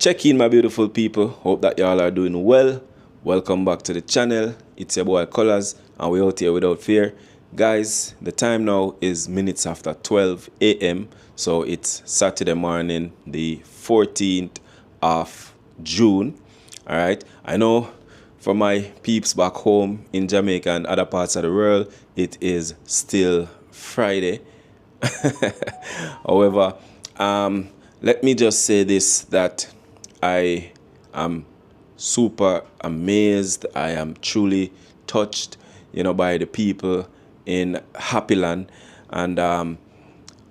Check in, my beautiful people. Hope that y'all are doing well. Welcome back to the channel. It's your boy Colors, and we're out here without fear. Guys, the time now is minutes after 12 a.m. So it's Saturday morning, the 14th of June. All right. I know for my peeps back home in Jamaica and other parts of the world, it is still Friday. However, let me just say this, that I am super amazed. I am truly touched, by the people in Happy Land, and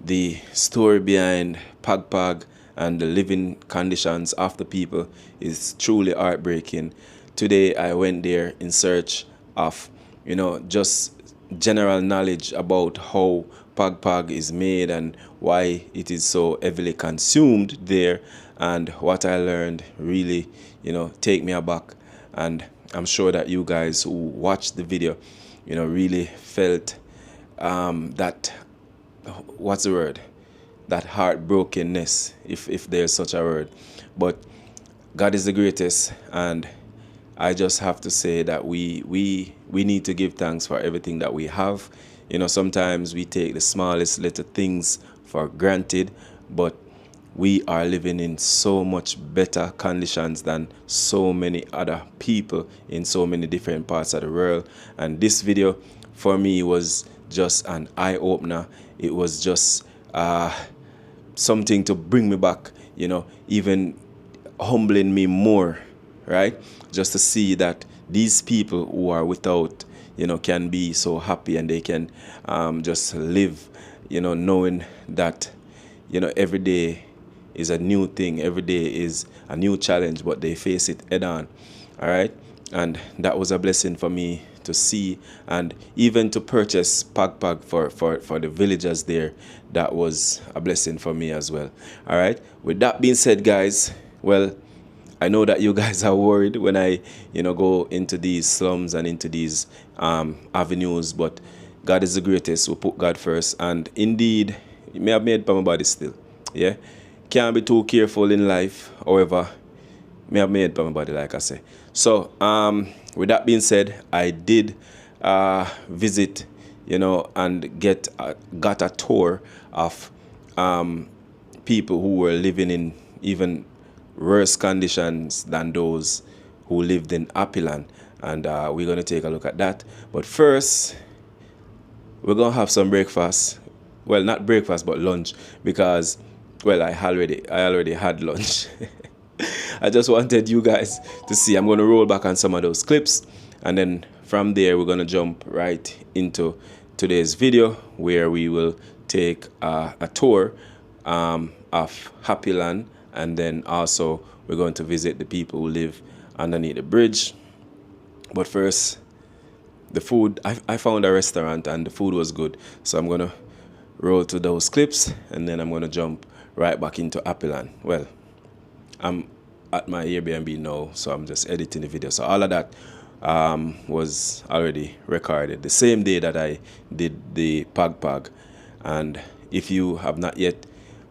the story behind Pag and the living conditions of the people is truly heartbreaking. Today I went there in search of, just general knowledge about how Pag is made and why it is so heavily consumed there, and what I learned really, take me aback. And I'm sure that you guys who watched the video, really felt that, what's the word? That heartbrokenness, if there's such a word. But God is the greatest, and I just have to say that we need to give thanks for everything that we have. Sometimes we take the smallest little things for granted, but we are living in so much better conditions than so many other people in so many different parts of the world. And this video for me was just an eye-opener. It was just something to bring me back, even humbling me more, right? Just to see that these people who are without, can be so happy, and they can just live, knowing that, every day is a new thing. Every day is a new challenge, but they face it head on. All right. And that was a blessing for me to see, and even to purchase Pag for the villagers there. That was a blessing for me as well. All right. With that being said, guys, well, I know that you guys are worried when I, go into these slums and into these avenues, but God is the greatest. We put God first, and indeed, it may have made for my body still. Yeah, can't be too careful in life. However, may have made for my body, like I say. So, with that being said, I did visit, and got a tour of people who were living in even worse conditions than those who lived in Apilan, and we're going to take a look at that. But first, we're going to have some breakfast. Well, not breakfast, but lunch, because, well, I already had lunch. I just wanted you guys to see. I'm going to roll back on some of those clips, and then from there we're going to jump right into today's video, where we will take a tour of Happy Land. And then also we're going to visit the people who live underneath the bridge. But first, the food. I found a restaurant and the food was good. So I'm going to roll to those clips, and then I'm going to jump right back into Apilan. Well, I'm at my Airbnb now, so I'm just editing the video. So all of that was already recorded the same day that I did the Pag. And if you have not yet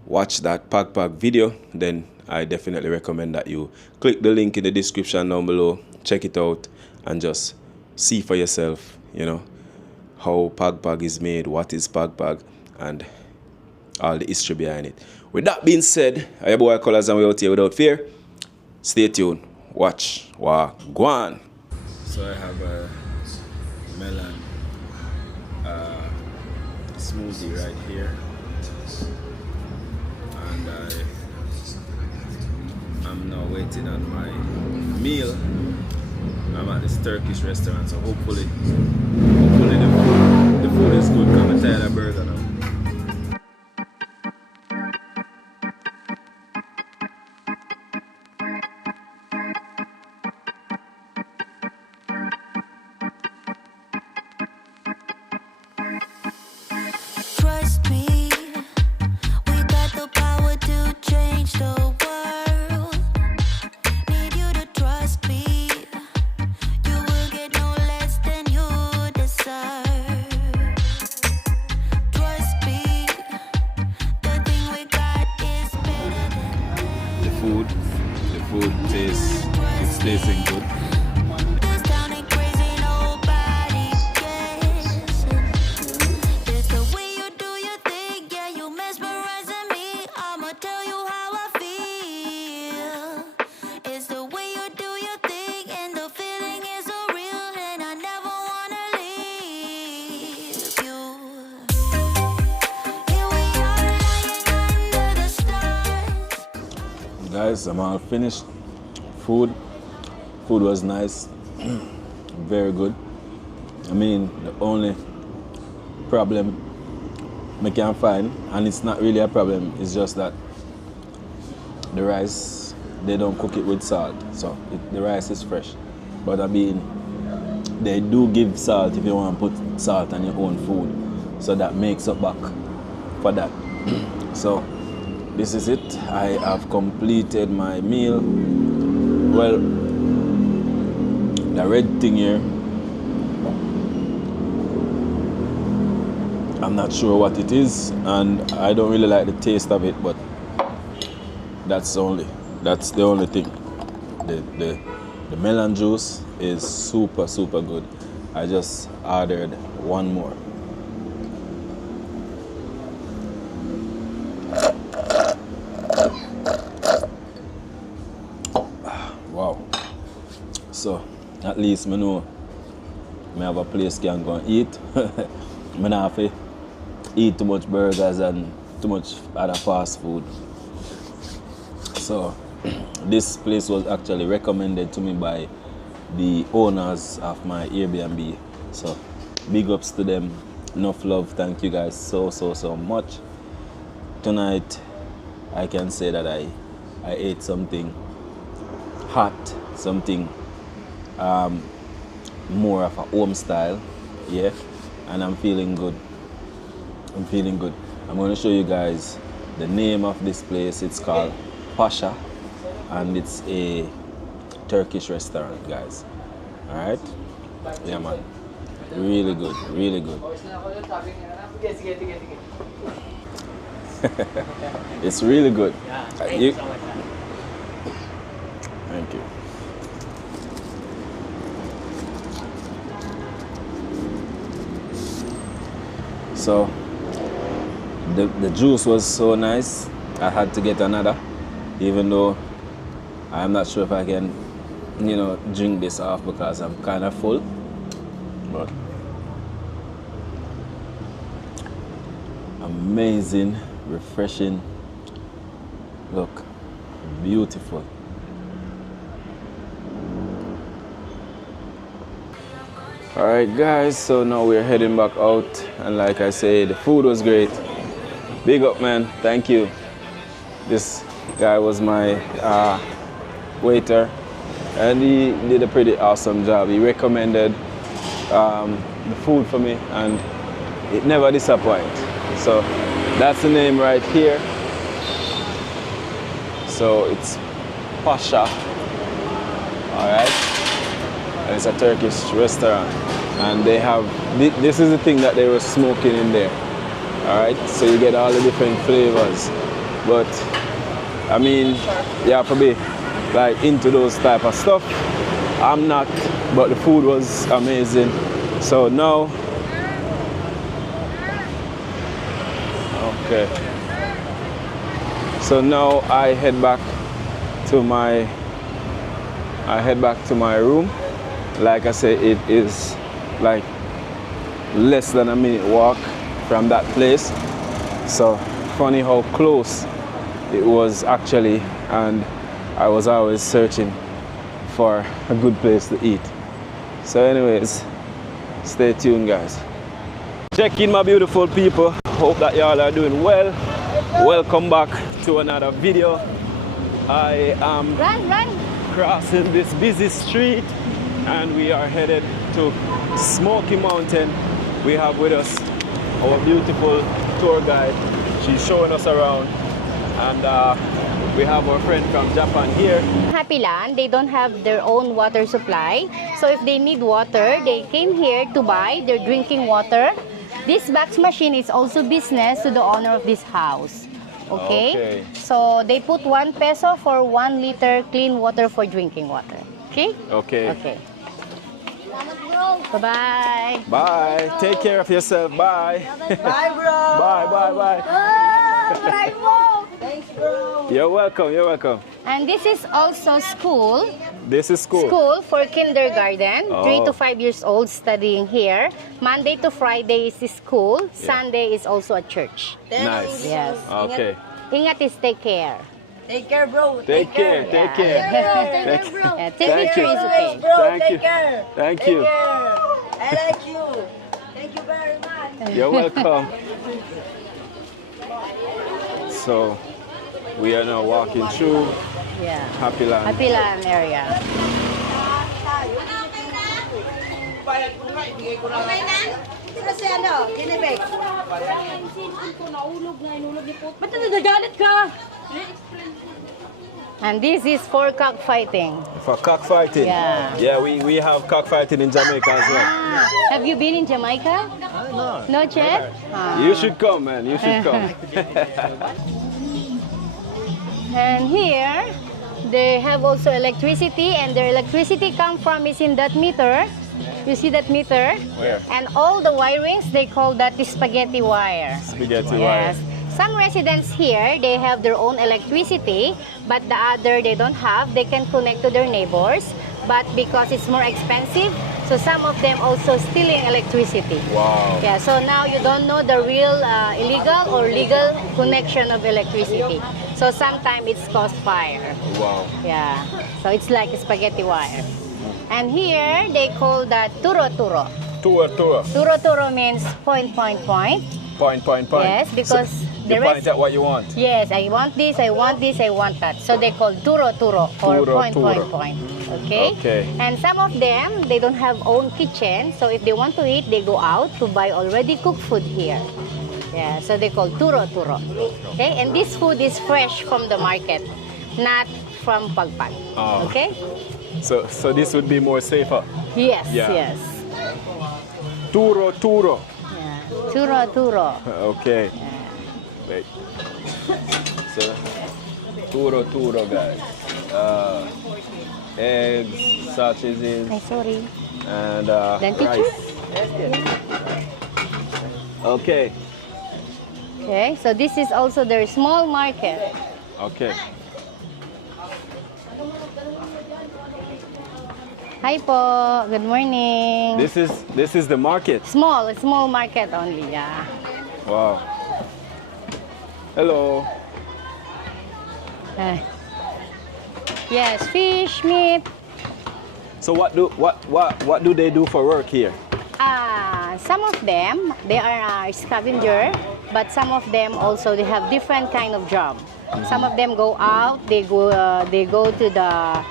watch that Pag video, then I definitely recommend that you click the link in the description down below, check it out, and just see for yourself, how Pag is made, what is Pag, and all the history behind it. With that being said, I am boy Colors, and we're out here without fear. Stay tuned, watch, go on. So I have a melon smoothie right here. And I'm now waiting on my meal. I'm at this Turkish restaurant, so hopefully the food is good. I'm tired of burger now. Trust me, we got the power to change the world. Need you to trust me. You will get no less than you deserve. food tastes, it's tasting good. This town ain't crazy, nobody cares. It's the way you do your thing, yeah, you mesmerizing me. I'ma tell you how I feel. It's the way you do your thing, and the feeling is so real, and I never wanna leave you. Here we are lying under the stars. Guys, I'm all finished. Food was nice, very good. I mean, the only problem I can find, and it's not really a problem, it's just that the rice, they don't cook it with salt, so the rice is fresh. But I mean, they do give salt if you want to put salt on your own food, so that makes up back for that. So this is it. I have completed my meal. Well, the red thing here, I'm not sure what it is, and I don't really like the taste of it, but that's the only thing. The melon juice is super good. I just ordered one more. Wow. So at least I know I have a place can go and eat. I don't have to eat too much burgers and too much other fast food. So this place was actually recommended to me by the owners of my Airbnb. So big ups to them. Enough love. Thank you guys so much. Tonight I can say that I ate something hot, something more of a home style, yeah, and I'm feeling good. I'm going to show you guys the name of this place. It's called Pasha, and it's a Turkish restaurant, guys. All right, yeah, man, really good. It's really good. Thank you so much. Thank you. So the juice was so nice, I had to get another, even though I'm not sure if I can, drink this off because I'm kind of full. But amazing, refreshing. Look, beautiful. Alright guys, so now we're heading back out, and like I said, the food was great. Big up, man, thank you. This guy was my waiter, and he did a pretty awesome job. He recommended the food for me, and it never disappoints. So that's the name right here. So it's Pasha, alright? And it's a Turkish restaurant, and they have this is the thing that they were smoking in there. All right, so you get all the different flavors, but I mean, you have to be like into those type of stuff. I'm not, but the food was amazing. So now, okay, so now I head back to my room. Like I said, it is like less than a minute walk from that place. So funny how close it was actually, and I was always searching for a good place to eat. So anyways, stay tuned guys. Check in my beautiful people. Hope that y'all are doing well. Welcome back to another video. I am crossing this busy street, and we are headed to Smoky Mountain. We have with us our beautiful tour guide. She's showing us around, and we have our friend from Japan here. Happy Land, they don't have their own water supply. So if they need water, they came here to buy their drinking water. This box machine is also business to the owner of this house. Okay? Okay. So they put 1 peso for 1 liter clean water for drinking water. Okay? Okay. Okay. Bye-bye. Bye. Take care of yourself. Bye. Bye, bro. Bye, bye, bye. Bye, bro. Thanks, bro. You're welcome. You're welcome. And this is also school. This is school. School for kindergarten, Oh. 3 to 5 years old studying here. Monday to Friday is school. Sunday is also a church. Nice. Yes. Okay. Ingat is take care. Take care, bro. Take care. Take care. Take care, bro. Yeah, take Thank picture you. is okay. Bro, Thank take you. care. Thank Take you. care. I like you. Thank you very much. You're welcome. So, we are now walking through Yeah. Happy Land. Happy Land area. Kasi ano, kinibig. Ba't nagagalit ka? And this is for cockfighting. For cockfighting. Yeah. Yeah, we have cockfighting in Jamaica as well. Have you been in Jamaica? No. No, Chef? Ah. You should come, man. You should come. And here, they have also electricity, and their electricity come from is in that meter. You see that meter? Where? And all the wirings, they call that the spaghetti wire. Spaghetti wire. Yes. Some residents here, they have their own electricity, but the other they don't have. They can connect to their neighbors, but because it's more expensive, so some of them also stealing electricity. Wow. Yeah, so now you don't know the real illegal or legal connection of electricity. So sometimes it's cause fire. Wow. Yeah, so it's like a spaghetti wire. And here they call that turo-turo. Tour. Turo-turo means point, point, point. Point. Yes, because you the point rest... at what you want. Yes, I want this, I want this, I want that. So they call turo-turo or point, Turo-turo. point. Okay? Okay. And some of them, they don't have own kitchen. So if they want to eat, they go out to buy already cooked food here. Yeah, so they call turo-turo. Okay? And this food is fresh from the market, not from pagpag. Oh. Okay? So this would be more safer. Yes, Yeah. yes. Turo. Yeah. Turo-turo. Okay. Wait. So, turo, guys. Eggs, sausages, Ay, sorry. and Then teacher? rice. Okay. Okay, so this is also their small market. Okay. Hi po, good morning. This is the market. Small market only, yeah. Wow. Hello. Uh, yes, fish, meat. So what do they do for work here? Some of them, they are scavenger, but some of them also, they have different kind of job. Some of them go out, they go to the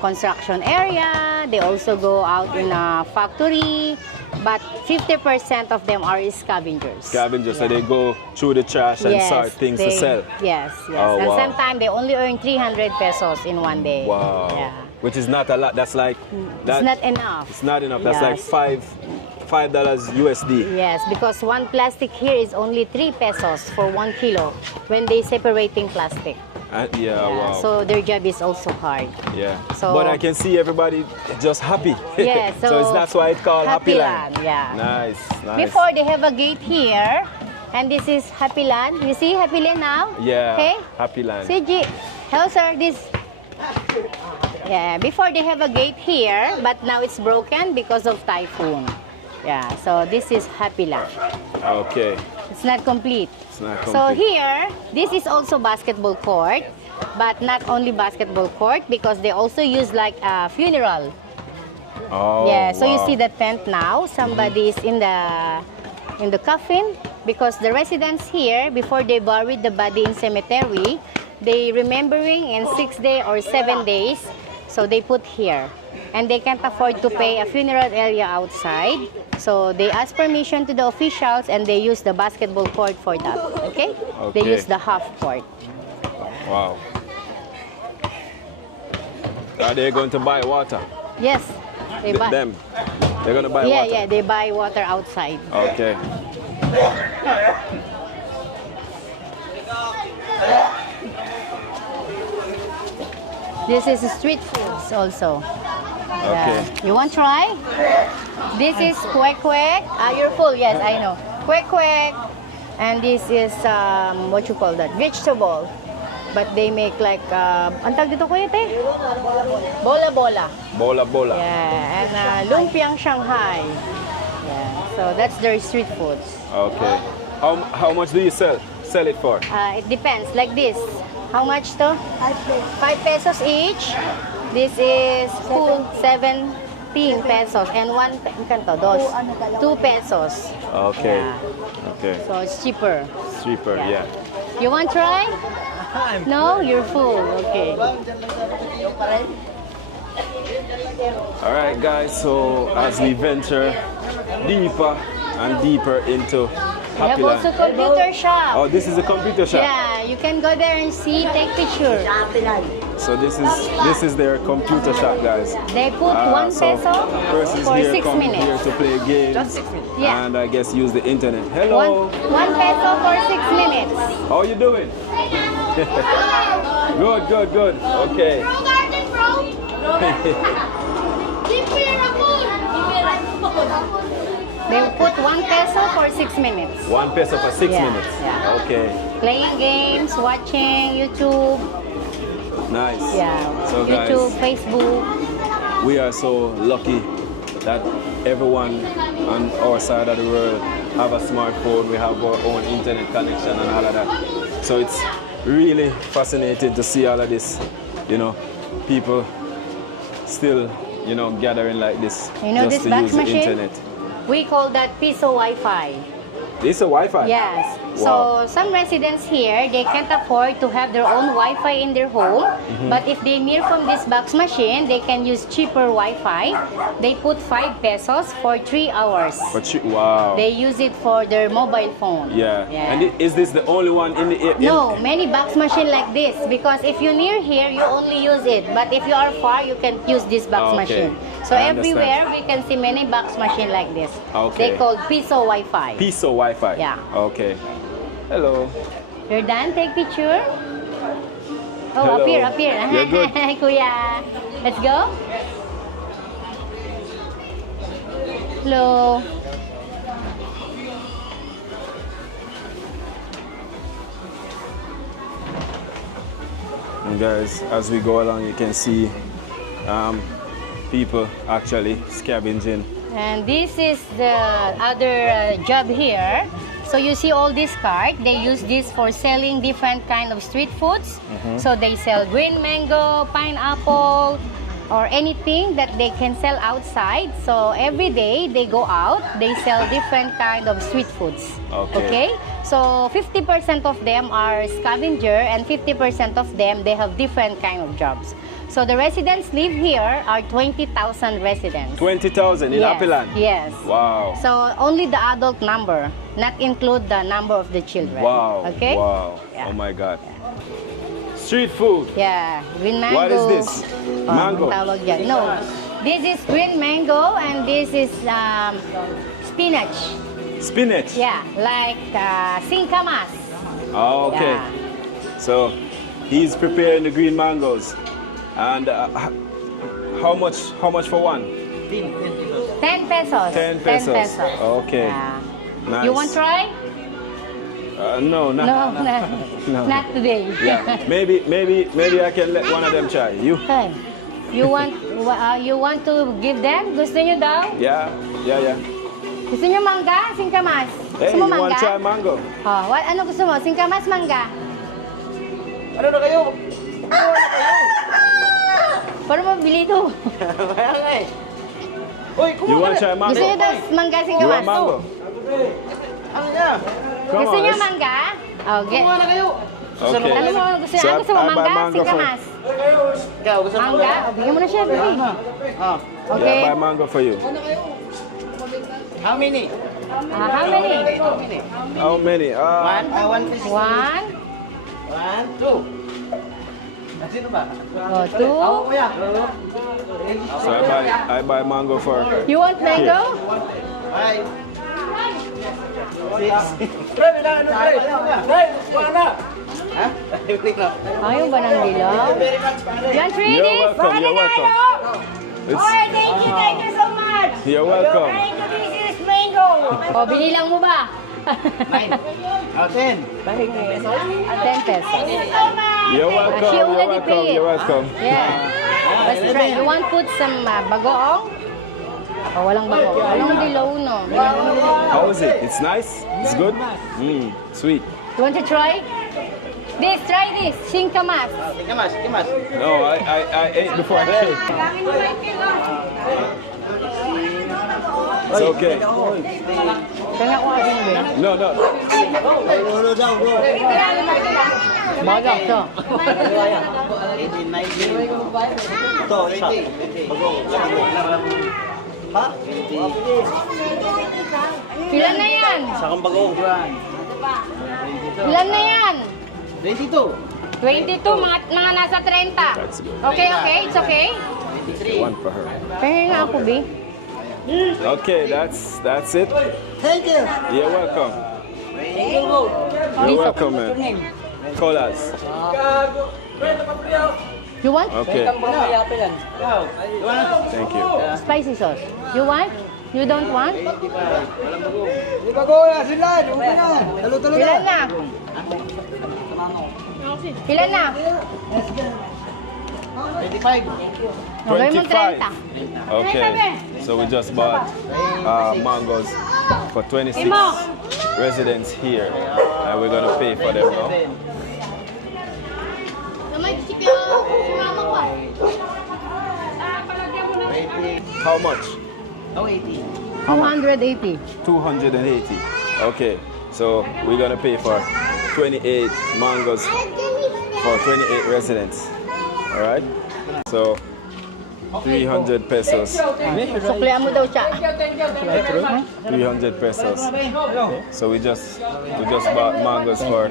construction area, they also go out in a factory, but 50% of them are scavengers. Scavengers, so they go through the trash and sort things to sell. Yes. Oh, And wow. sometimes they only earn 300 pesos in one day. Wow. Yeah. Which is not a lot. That's like It's not enough. It's not enough. That's like Yes. $5 USD. Yes, because one plastic here is only 3 pesos for 1 kilo when they separating plastic. Yeah, wow. So their job is also hard. Yeah. So- But I can see everybody just happy. Yeah, so that's why it's called Happy Land. Yeah. Nice. Before they have a gate here, and this is Happy Land. You see Happy Land now? Yeah. Okay. Happy Land. See, hello sir, this. Yeah, before they have a gate here, but now it's broken because of typhoon. Yeah, so this is Happy Land. Okay. It's not complete. It's not So complete. here, this is also basketball court, but not only basketball court because they also use like a funeral. Oh. Yeah, so you wow. see the tent now. Somebody is in the coffin because the residents here, before they buried the body in cemetery, they remembering in 6 days or 7 days, so they put here. And they can't afford to pay a funeral area outside, so they ask permission to the officials and they use the basketball court for that. Okay? They Okay. use the half court. Wow. Are they going to buy water? Yes, they buy. Them. They're going to buy Yeah, water. yeah, they buy water outside. Okay. This is street foods also. Okay. Yeah. You want to try? This is kwek kwek. You're full. Yes, I know. Kwek kwek. And this is what you call that? Vegetable. But they make like ang tawag dito kuya te? Bola bola. Bola bola. Yeah, and lumpiang Shanghai. Yeah. So that's their street foods. Okay. How much do you sell it for? It depends. Like this. How much to? 5 pesos each. This is full 17 pesos and 2 pesos. Okay. Yeah. Okay. So it's cheaper. Cheaper, yeah. You want to try? No, you're full. Okay. All right, guys. So as we venture deeper and deeper into We have Happy also Land. computer shop. Oh, this is a computer shop. Yeah, you can go there and see, take picture. So this is their computer shop, guys. They put 1 So peso persons for here 6 come minutes. here to play games. Just 6 minutes. Yeah. And I guess use the internet. Hello. 1 peso for 6 minutes. How you doing? Good. Okay. They put 1 peso for 6 minutes. 1 peso for 6 Yeah, minutes. yeah. Okay. Playing games, watching YouTube. Nice. Yeah. So YouTube, guys, Facebook. we are so lucky that everyone on our side of the world have a smartphone. We have our own internet connection and all of that. So it's really fascinating to see all of this, people still, gathering like this You know just this to fax use the machine? internet. We call that piso Wi-Fi. This is a Wi-Fi? Yes. Wow. So some residents here, they can't afford to have their own Wi-Fi in their home. Mm-hmm. But if they near from this box machine, they can use cheaper Wi-Fi. They put 5 pesos for 3 hours. Wow. They use it for their mobile phone. Yeah. And is this the only one in the No, many box machine like this, because if you're near here, you only use it. But if you are far, you can use this box Okay. machine. So I understand. everywhere we can see many box machine like this. Okay. They call piso Wi-Fi. Piso Wi-Fi? Yeah. Okay. Hello. You're done? Take picture? Oh, Hello. appear. You're good. Kuya. Let's go. Hello. And guys, as we go along, you can see people actually scavenging. And this is the other job here. So you see all this cart, they use this for selling different kind of street foods. So they sell green mango, pineapple, or anything that they can sell outside. So every day they go out, they sell different kind of street foods. Okay. So 50% of them are scavenger and 50% of them, they have different kind of jobs. So the residents live here are 20,000 residents. 20,000 in Yes, Happy Land? Yes. Wow. So only the adult number, not include the number of the children. Wow. Okay? Wow. Yeah. Oh my God. Street food. Yeah, green mango. What is this? Mango? Tawag yan. No, this is green mango and this is spinach. Spinach? Yeah, like singkamas. Oh, okay. Yeah. So he's preparing the green mangoes. And how much for one? 10 pesos. 10 pesos. Okay. Yeah. Nice. You want to try? No, not. No, not today. Yeah. Maybe I can let one of them try. You? Okay. You want to give them? Gusto nyo daw? Yeah. Gusto nyo mangga? Singkamas? Hey, Gusto mo you want mangga? to try mango? Oh, ano gusto mo? Singkamas, mangga? Ano na kayo? Para mabili ito. Kaya nga eh. Uy, You want to try mango? Gusto nyo daw mangga, You singkamas? want mango? Ano niya? Come Gusto on, nyo let's- mangga? Okay. Kumuha na kayo. Okay. Ano mo gusto nyo? Gusto mo I buy mangga? mango for- Singkamas? Ikaw, gusto mo Mangga? O, bigyan mo na siya. Bigyan. Ah, Okay. Yeah, buy mango for you. how many? How many? How many? One piece. 1, 1, 2. Sino ba? 2. Ako kuya. So I buy mango for. You want mango? 5. 6. Pre, bilangan na pre. Pre, kuha na. Ayaw ba ng dilaw? Yan, 3 You're days. welcome. You're welcome. Thank you so much. You're welcome. This is mango. O, binilang mo ba? 10. 10 pesos. You're welcome. She You're already welcome. paid. You're welcome. Yeah. Let's try. You want put some bagoong? O, walang bagoong. Walang dilaw, no? How is it? It's nice? It's good? Sweet. You want to try? Try this. Singkamas. No, I ate before I came. It's okay. Kaya ko kasi mo ba? No, no. Bago to. 18, 19. Ito, isa. Ha? Ilan na yan? Sakang bagong. Ilan na yan? 22. 22, mga nasa 30. That's good. Okay, it's okay. One for her. Kaya nga ako, B. Okay, that's it. Thank you. You're welcome. You're welcome, man. Colas. You want? Okay. Thank you. Spicy sauce. You want? You don't want? Ilan na? Ilan na? 25. Okay mo 25. 30. Okay. So we just bought mangoes for 26 residents here, and we're gonna pay for them now. How much? Oh, 80. 280. 280. Okay. So we're gonna pay for 28 mangoes for 28 residents. All right. So 300 pesos. Suklihan mo daw siya. 300 pesos. So we just bought mangoes for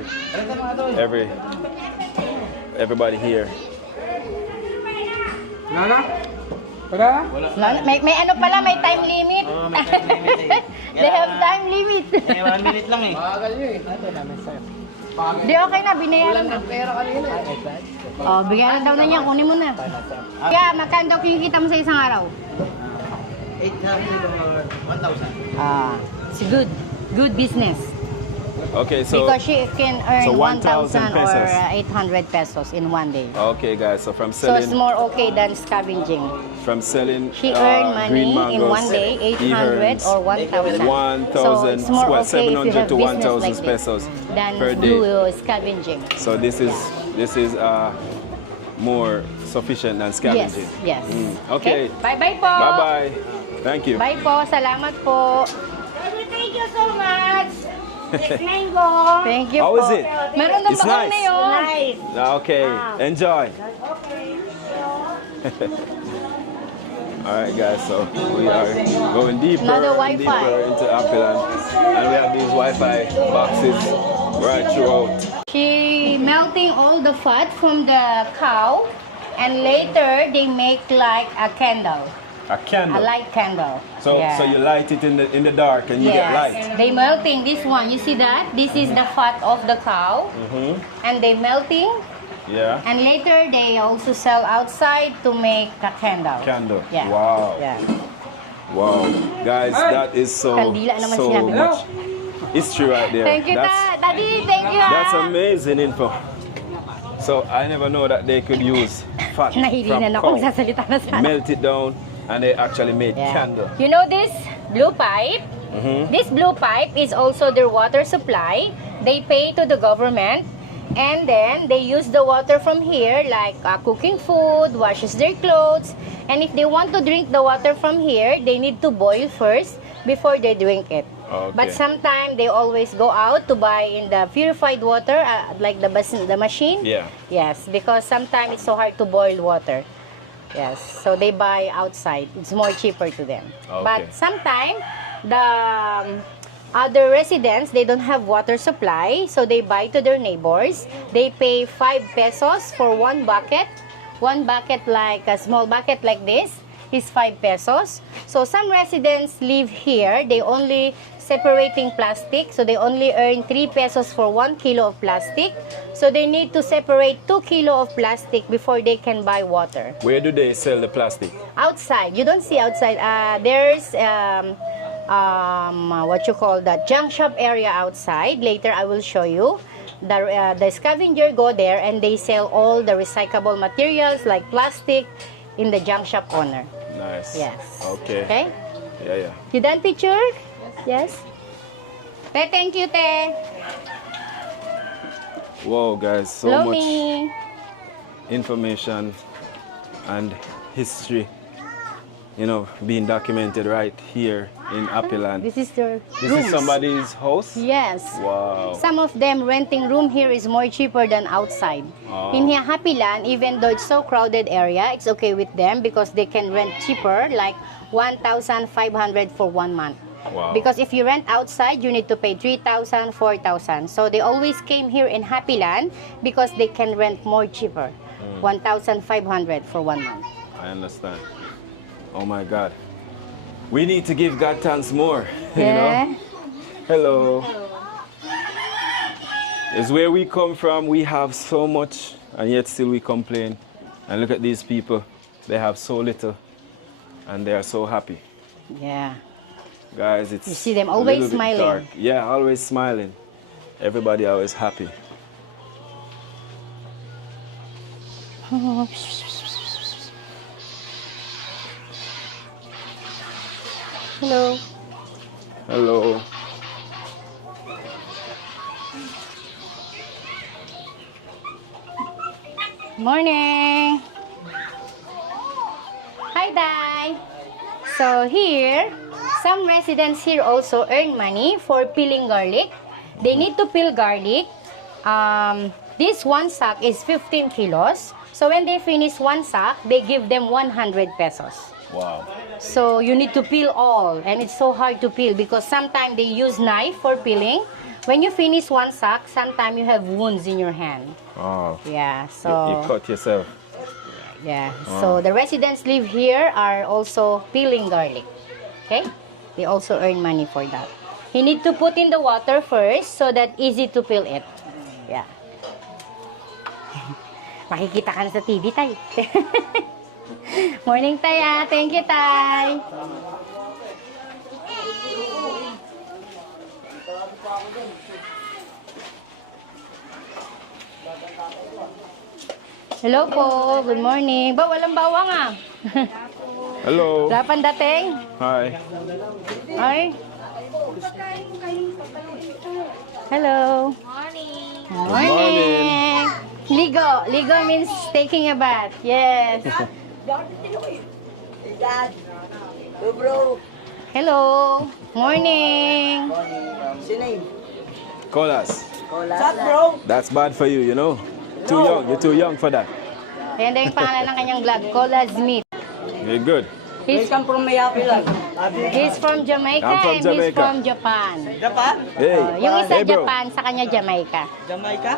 everybody here. May ano pala, may time limit. They have time limit. 1 minute lang eh. Di okay na, binayaran na. Oh, bigyan daw na niya, kunin mo na. Kaya, magkano daw kinikita mo sa isang araw? 800 or 1,000. It's good. Good business. Okay, so Because she can earn so 1,000 1,000 or pesos. 800 pesos in one day. okay, guys. So from So it's selling more okay than scavenging. green She earned money mangoes, in one day, he 800 earns or 1,000. 1,000, So it's more well, okay if you 700 have to business 1,000 like this pesos than per day. do scavenging. So this is more sufficient than Yes, scavenging. yes. Okay. Bye-bye po. Bye bye. Thank you. Bye po. Salamat po. Thank you so much. Mango. Thank you How po. is it? Meron ng It's bakang nice. na yun. Nice. Okay. Enjoy. All right, guys. So we are going deeper Another and Wi-Fi. deeper into Apilan, and we have these Wi-Fi boxes right throughout. She melting all the fat from the cow, and later they make like a candle, A candle. a light candle. So you light it in the dark and you get light. They melting this one. You see that? This is the fat of the cow, and they melting, Yeah. and later they also sell outside to make a candle. Candle. Yeah. Wow. Yeah. Wow. Guys, that is so Kandila naman so sinabi mo. much history right there. Thank you, Daddy. Thank you. That's amazing info. So I never know that they could use fat from Nahilinan ako, cow, magsasalita na sana. melt it down, and they actually made Yeah. candle. You know this blue pipe? This blue pipe is also their water supply. They pay to the government, and then they use the water from here like cooking food, washes their clothes, and if they want to drink the water from here, they need to boil first before they drink it. Okay. But sometimes they always go out to buy in the purified water, like the machine. Yeah. Yes, because sometimes it's so hard to boil water. Yes, so they buy outside. It's more cheaper to them. Okay. But sometimes the other residents, they don't have water supply, so they buy to their neighbors. They pay 5 pesos for one bucket. One bucket like a small bucket like this. is 5 pesos. So some residents live here, they only separating plastic, so they only earn 3 pesos for 1 kilo of plastic. So they need to separate 2 kilo of plastic before they can buy water. Where do they sell the plastic? Outside, you don't see outside. There's what you call that junk shop area outside. Later I will show you. The scavenger go there and they sell all the recyclable materials like plastic in the junk shop owner. Nice. Yes. Okay. Okay. Yeah. You done picture? Yes. Te, thank you, Te. Whoa, guys, so Hello, much me. information and history, you know, being documented right here in Apiland. This is their This rooms. is somebody's house? Yes. Wow. Some of them renting room here is more cheaper than outside. Oh. In here, Happyland, even though it's so crowded area, it's okay with them because they can rent cheaper, like 1,500 for 1 month. Wow. Because if you rent outside, you need to pay 3,000, 4,000. So they always came here in Happyland because they can rent more cheaper, 1,500 for 1 month. I understand. Oh my God. We need to give God thanks more. You know? Hello. It's where we come from. We have so much and yet still we complain. And look at these people. They have so little and they are so happy. Yeah. Guys, it's You see them a always little bit smiling. dark. Yeah, always smiling. Everybody always happy. Hello. Hello. Morning. Hi, Dai. So here, some residents here also earn money for peeling garlic. They need to peel garlic. This one sack is 15 kilos. So when they finish one sack, they give them 100 pesos. Wow. So you need to peel all, and it's so hard to peel because sometimes they use knife for peeling. When you finish one sack, sometimes you have wounds in your hand. Oh. Yeah, You so cut yourself. yeah, so the residents live here are also peeling garlic. Okay, they also earn money for that. You need to put in the water first so that easy to peel it. Yeah. Makikita ka na sa TV, Tay. Morning, Tay. Thank you, Tay. Hello po. Good morning. Ba, walang bawang ah. Hello. Wala pang dating? Hi. Ay. Hello. Morning. Morning. Ligo. Ligo means taking a bath. Yes. Hey, Dad. Hey, bro. Hello. Morning. What's your name? Colas. What's up, bro? That's bad for you, you know? Too young. You're too young for that. Ayan daw yung pangalan ng kanyang vlog. Cola Smith. You're good. He's come from Mayapil. He's from Jamaica I'm from and he's Jamaica. from Japan. Japan? Hey. Yung isa Hey, bro. Japan, sa kanya Jamaica. Jamaica?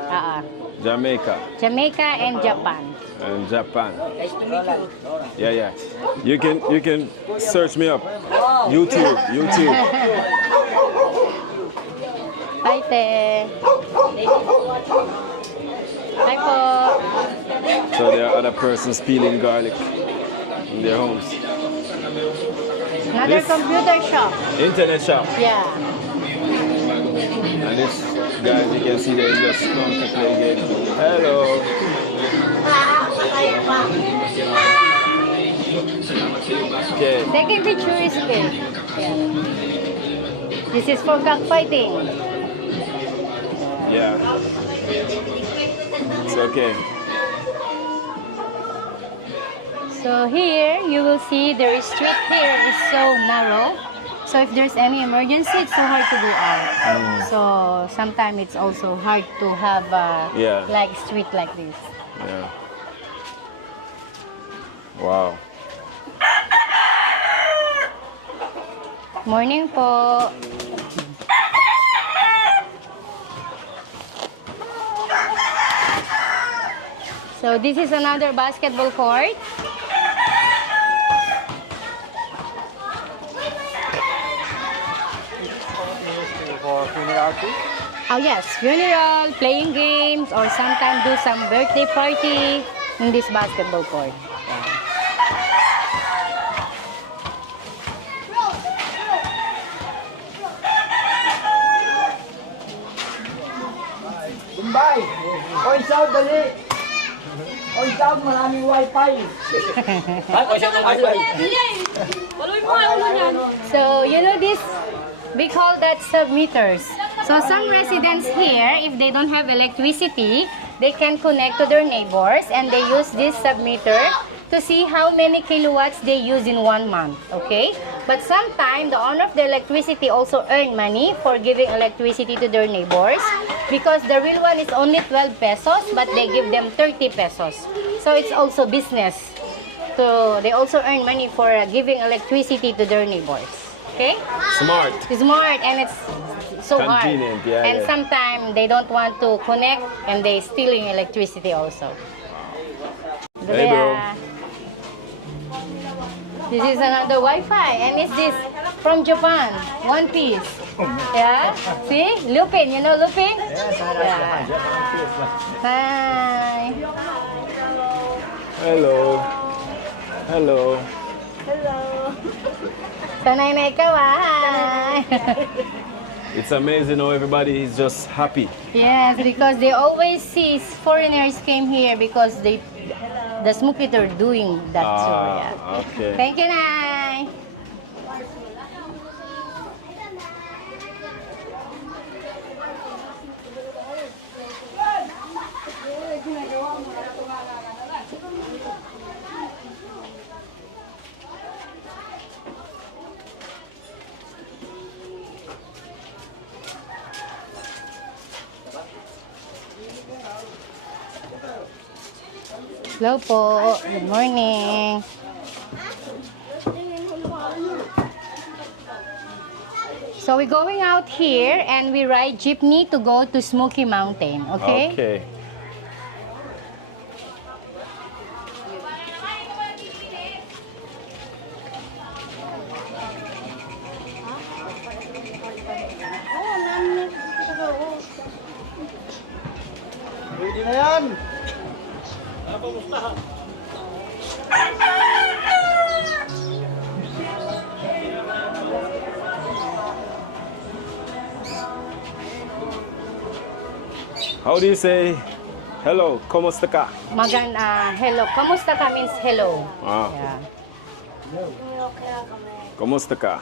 Jamaica Jamaica and Japan. and Japan. Nice to meet you. Yeah. You can search me up. YouTube. Hi, Te. Hi po. So there are other persons peeling garlic in their homes. Another This- computer shop. Internet shop. Yeah. And this, guys, you can see they just come to play game. Hello. Okay. Taking picture is good. Yeah. This is for cockfighting. Yeah. It's okay. So here you will see the street here is so narrow. So if there's any emergency, it's so hard to go out. So sometimes it's also hard to have Yeah. like street like this. Yeah. Wow. Morning po. So this is another basketball court. party? Oh yes, funeral, playing games, or sometimes do some birthday party in this basketball court. Yeah. Bombay! Point out, dali! Point out, maraming wifi. So, you know this, we call that submeters. So some residents here, if they don't have electricity, they can connect to their neighbors and they use this submeter to see how many kilowatts they use in 1 month, okay? But sometimes the owner of the electricity also earn money for giving electricity to their neighbors because the real one is only 12 pesos but they give them 30 pesos. So it's also business. So they also earn money for giving electricity to their neighbors, okay? Smart. It's smart and it's so Convenient, hard. yeah, And yeah. sometimes they don't want to connect and they stealing electricity also. Hey, bro. This is another Wi-Fi and it's this from Japan, one piece. Yeah, see, Lupin, you know Lupin? Yes, Yeah. Hi. Hello. Hello. Sanay na ikaw ah. Hi. It's amazing how everybody is just happy. Yes, because they always see foreigners came here because the Smoky are doing that too. Yeah. Okay. Thank you, Nay. Hello po. Good morning. So we're going out here and we ride jeepney to go to Smoky Mountain, okay? Okay. Ready na yan! How do you say hello? Kumusta ka? Hello. Kamusta ka means hello. Ah, Yeah. kumusta ka?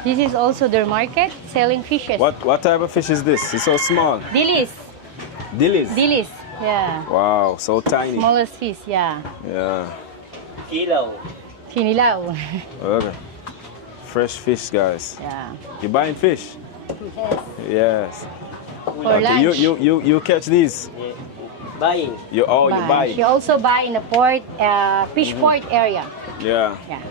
This is also their market selling fishes. What type of fish is this? It's so small. Dilis. Dilis. Dilis. Yeah. Wow, so tiny. Smallest fish, yeah. Yeah. Kinilaw. Okay. Fresh fish, guys. Yeah. You buying fish? Yes. For Okay. lunch. You catch these? Buying. You buy. She also buy in the port, fish port area. Yeah. Yeah.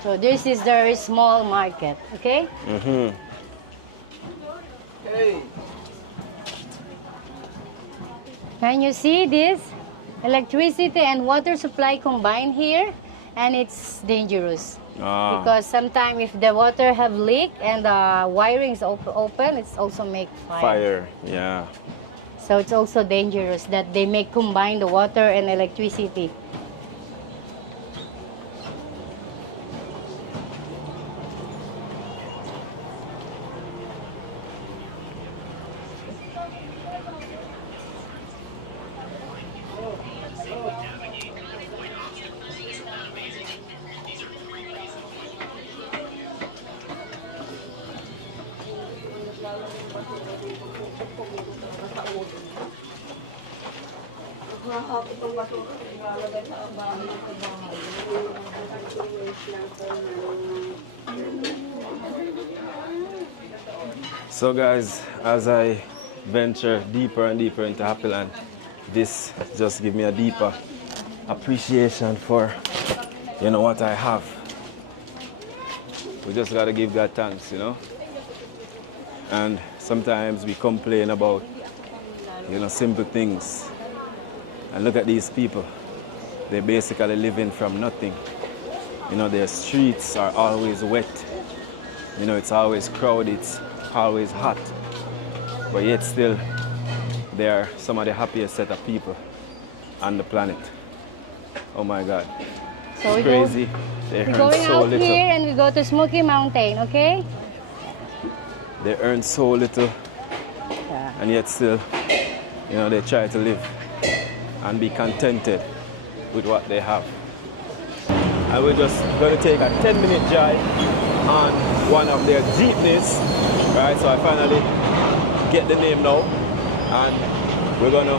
So this is their small market, okay? Mm-hmm. Hey! Can you see this? Electricity and water supply combined here, and it's dangerous. Ah. Because sometimes if the water have leak and the wiring is open, it's also make Fire. Yeah. So it's also dangerous that they may combine the water and electricity. So guys, as I venture deeper and deeper into Happyland, this just give me a deeper appreciation for, what I have. We just gotta give God thanks, And Sometimes we complain about, simple things. And look at these people. They're basically living from nothing. Their streets are always wet. It's always crowded, it's always hot. But yet still, they are some of the happiest set of people on the planet. Oh my God. So It's crazy. They we're earn going so out little. here and we go to Smoky Mountain, okay? They earn so little, Yeah. and yet still, they try to live and be contented with what they have. And we're just going to take a 10-minute drive on one of their jeepneys, right? So I finally get the name now, and we're going to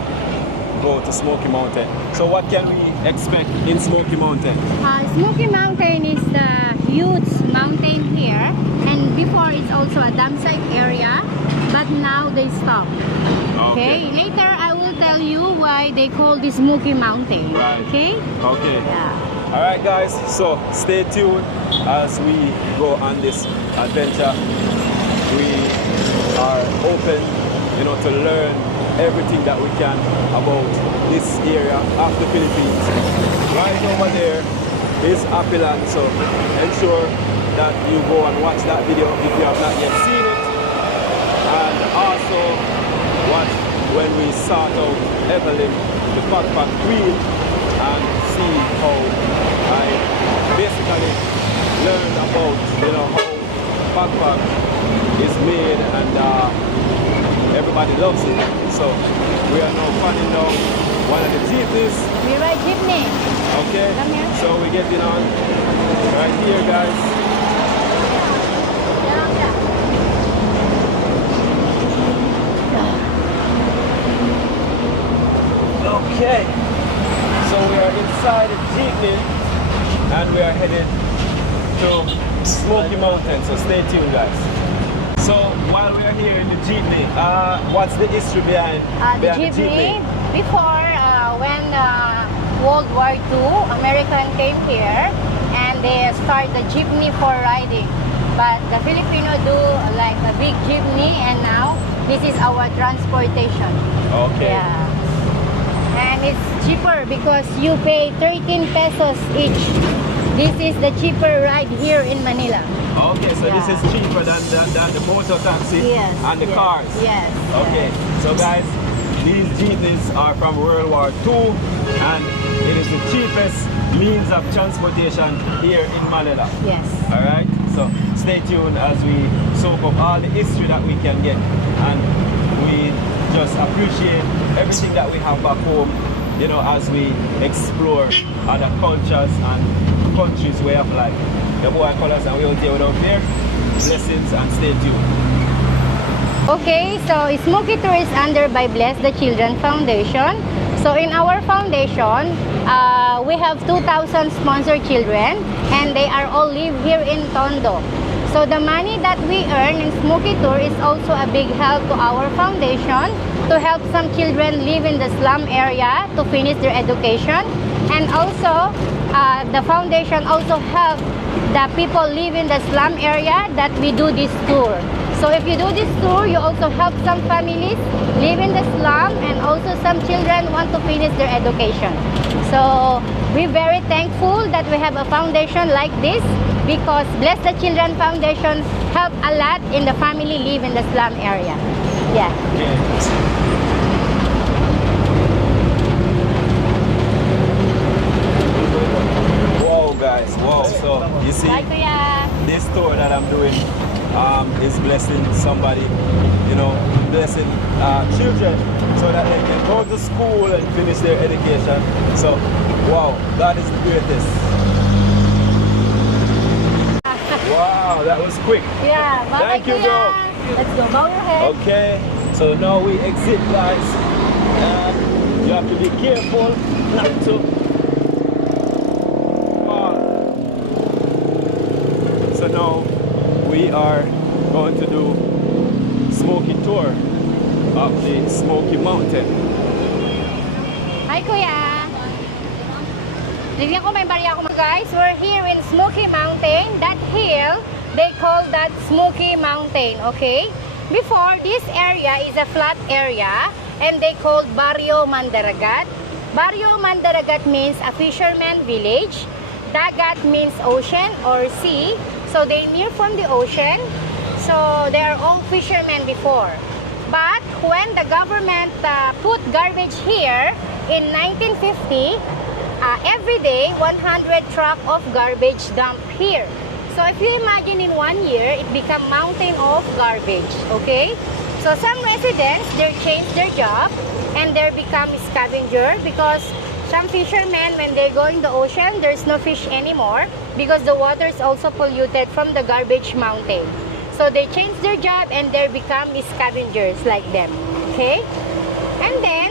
go to Smoky Mountain. So what can we expect in Smoky Mountain? Smoky Mountain is the huge mountain here, and before it's also a dam site area, but now they stop. Okay. Later I will tell you why they call this Smoky Mountain. Right. Okay. Okay. Yeah. All right, guys. So stay tuned as we go on this adventure. We are open, to learn everything that we can about this area of the Philippines. Right over there is Apilan, so ensure that you go and watch that video if you have not yet seen it. And also watch when we start out Evelyn, the backpack queen, and see how I basically learned about how backpack is made, and everybody loves it. So we are now running down one of the jeepneys. We ride Jeepney. Okay, Come here. so we're getting on right here, guys. Okay, so we are inside the jeepney and we are headed to Smoky Mountain, so stay tuned, guys. So while we are here in the jeepney, what's the history behind The jeepney, before when World War II, American came here and they start the jeepney for riding. But the Filipino do like a big jeepney, and now this is our transportation. Okay. Yeah. And it's cheaper because you pay 13 pesos each. This is the cheaper ride here in Manila. Okay, so this Yeah. is cheaper than the motor taxi Yes, and the yes, cars. yes, Okay, so guys, these jeepneys are from World War II, and it is the cheapest means of transportation here in Manila. Yes. All right, so stay tuned as we soak up all the history that we can get, and we just appreciate everything that we have back home, as we explore other cultures and countries' way of life. The boy colors, and we will deal without fear. Blessings, and stay tuned. Okay, so Smoky Tour is under by Bless the Children Foundation. So in our foundation, we have 2,000 sponsored children, and they are all live here in Tondo. So the money that we earn in Smoky Tour is also a big help to our foundation to help some children live in the slum area to finish their education. And also, the foundation also help the people live in the slum area that we do this tour. So if you do this tour, you also help some families live in the slum, and also some children want to finish their education. So we're very thankful that we have a foundation like this, because Bless the Children Foundation help a lot in the family live in the slum area. Yeah. Wow, guys, wow. So you see, Bye, Kuya. this tour that I'm doing is blessing somebody, blessing children so that they can go to school and finish their education. So, wow, God is the greatest. Wow, that was quick. Yeah. Bye, Thank you, Kuya. bro. Let's go. Bow your head. Okay, so now we exit, guys. You have to be careful not to fall. So now we are going to do Smoky tour of the Smoky Mountain. Hi, Kuya. Lilian ko, may barya ako. Guys, we're here in Smoky Mountain. That hill, they call that Smoky Mountain, okay? Before, this area is a flat area and they called Barrio Mandaragat. Barrio Mandaragat means a fisherman village. Dagat means ocean or sea. So they near from the ocean. So they are all fishermen before. But when the government put garbage here in 1950, every day 100 truck of garbage dumped here. So if you imagine in 1 year, it become mountain of garbage, okay? So some residents, they change their job and they become scavenger because some fishermen, when they go in the ocean, there's no fish anymore because the water is also polluted from the garbage mountain. So they change their job and they become scavengers like them, okay? And then,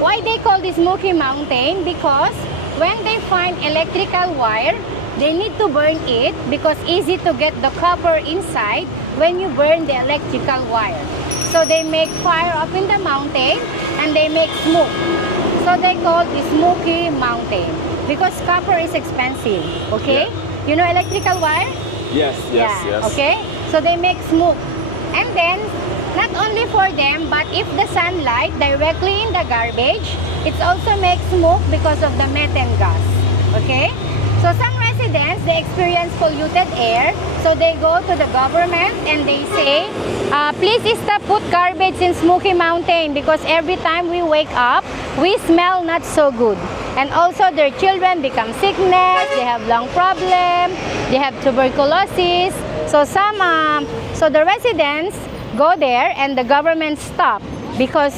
why they call this Smoky Mountain? Because when they find electrical wire, they need to burn it because easy to get the copper inside when you burn the electrical wire. So they make fire up in the mountain and they make smoke. So they call it Smoky Mountain because copper is expensive, okay? Yeah. You know electrical wire? Yes. Okay? So they make smoke. And then, not only for them, but if the sunlight directly in the garbage, it also makes smoke because of the methane gas, okay? So some residents, they experience polluted air, so they go to the government and they say, please stop put garbage in Smoky Mountain because every time we wake up, we smell not so good. And also their children become sickness, they have lung problem, they have tuberculosis. So so the residents go there and the government stop because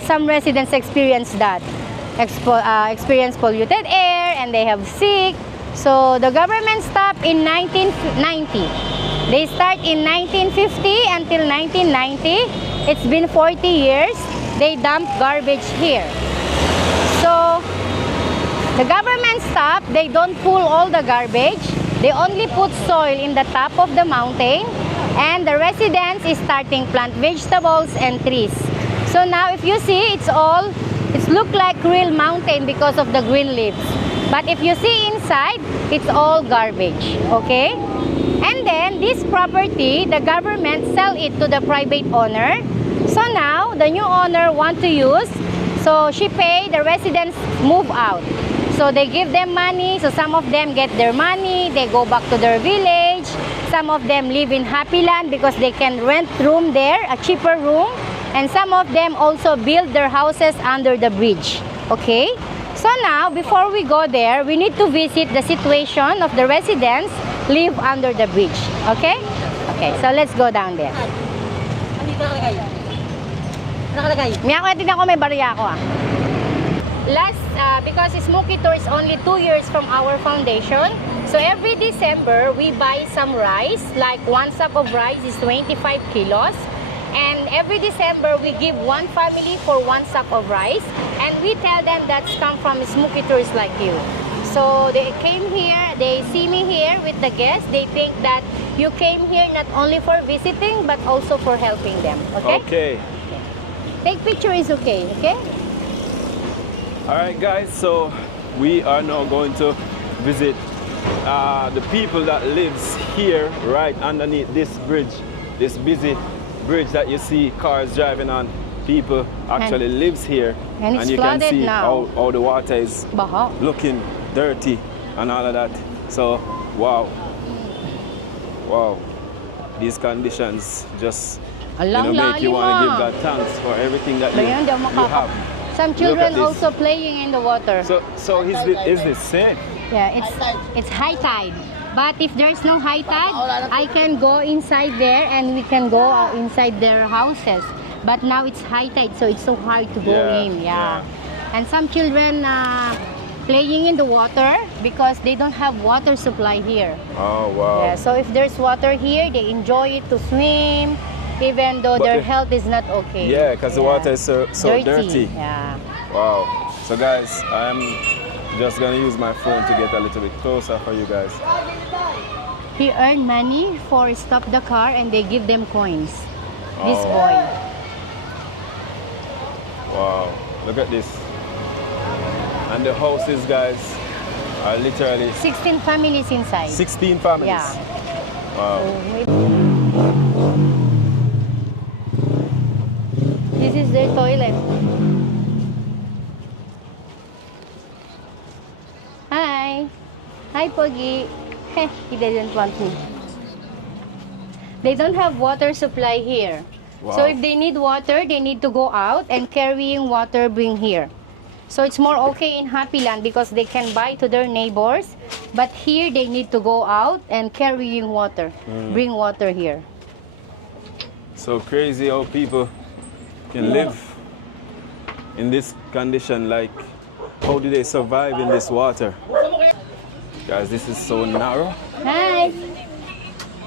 some residents experience that, experience polluted air and they have sick. So the government stopped in 1990. They start in 1950 until 1990. It's been 40 years. They dump garbage here. So the government stopped. They don't pull all the garbage. They only put soil in the top of the mountain. And the residents is starting plant vegetables and trees. So now if you see, it's look like real mountain because of the green leaves. But if you see inside, it's all garbage, okay? And then this property, the government sell it to the private owner. So now the new owner want to use, so she pay the residents move out. So they give them money, so some of them get their money, they go back to their village. Some of them live in Happy Land because they can rent room there, a cheaper room. And some of them also build their houses under the bridge, okay? So now, before we go there, we need to visit the situation of the residents live under the bridge, okay? Okay, so let's go down there. Miya ko, tignan ko may barya ako because Smoky Tour is only 2 years from our foundation, so every December, we buy some rice, like one sack of rice is 25 kilos. And every December, we give one family for one sack of rice. And we tell them that's come from Smoky Tours like you. So they came here, they see me here with the guests. They think that you came here not only for visiting, but also for helping them. Okay? Okay. Take picture is okay, okay? All right, guys. So we are now going to visit the people that lives here right underneath this bridge, this busy bridge that you see cars driving on. People actually lives here, and it's you can flooded see now. how the water is Baha. looking dirty and all of that. So wow, these conditions just make you want to give God thanks for everything that you have. Some children also playing in the water. So is this safe? Yeah, it's high tide. But if there's no high tide, I can go inside there and we can go inside their houses. But now it's high tide, so it's so hard to go in. Yeah. And some children playing in the water because they don't have water supply here. Oh, wow. Yeah, so if there's water here, they enjoy it to swim, even though their health is not okay. Yeah, because the water is so dirty. Yeah. Wow. So guys, I'm just gonna use my phone to get a little bit closer for you guys. He earned money for stop the car and they give them coins. This boy. Wow, look at this. And the houses, guys, are literally 16 families inside. 16 families. Yeah. Wow. is their toilet. Hi. Hi, Pogi. He doesn't want me. They don't have water supply here. So Wow. if they need water, they need to go out and carrying water bring here. So it's more okay in Happy Land because they can buy to their neighbors. But here they need to go out and carrying water. Bring water here. So crazy how people can live in this condition. Like, how do they survive in this water? Guys, this is so narrow. Hi.